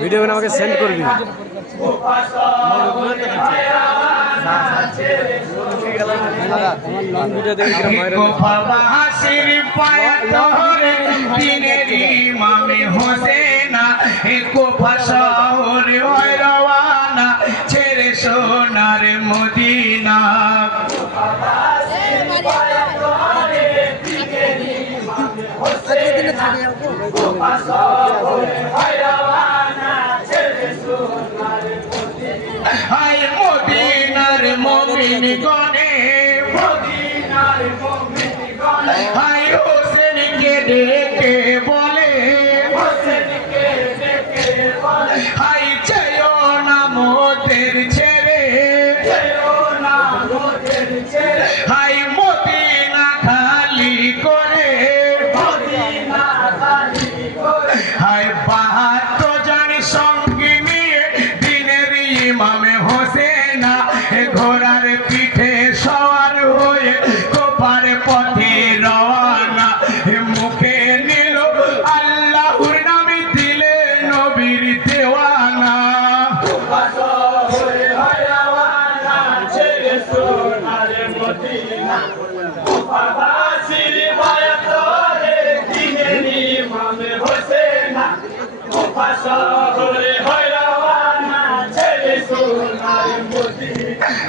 Video করে আমাকে send করবি। লং ভিডিও দেখে ছেড়ে সোনার মদিনা হায় মদিনার মুমিন গনে মদিনার মুমিন গনে হায় হোসেনকে ডেকে বলে হোসেনকে ডেকে বলে হায় চেয়ো না মোদের ছেড়ে চেয়ো না মোদের ছেড়ে হায় মদিনা খালি করে মদিনা খালি করে হায় বাহাত্তর জন সঙ্গী নিয়ে দিনের ইমামে হোসেনা ঘোড়ার পিঠে সওয়ার হয়ে কোপার পথে রওয়ানা মুখে নিল আল্লাহর নামে দিলে নবীর দেওয়ানা ছেড়ে সোনার মদিনা দিনের ইমামে হোসেনা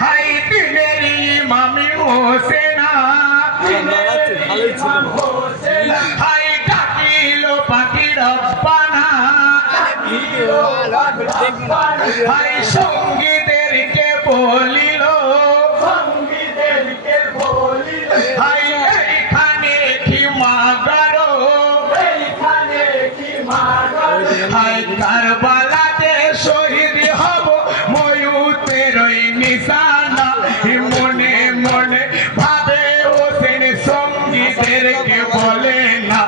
হাই দিনের ইমামে হোসেনা হাই ডাকিল পাখি রব্বানা হাই সঙ্গীদেরকে বলিল সঙ্গীদেরকে বলিল হাই এইখানে কি মাগারো এইখানে কি মাগারো হাই কারবালাতে শহীদ হব ময়ূতের নিশানা মনে মনে ভাবে হোসেন সঙ্গীদেরকে বলে না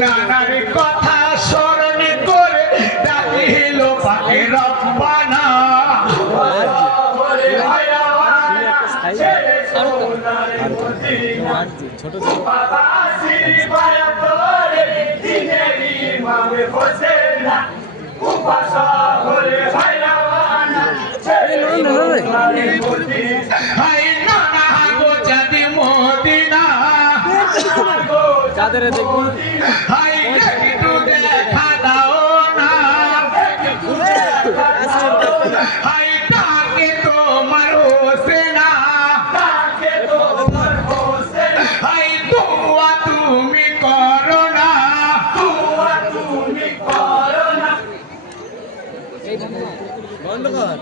নানার কথা স্মরণ করে ডাকিল পাকে রব্বানা ছোট যাদের দেখুন দেখা দাও না তাকে তোমার হোসেনা তাকে তোমার হোসেনা দুয়া তুমি করো না দুয়া তুমি করো না বন্ধ কর।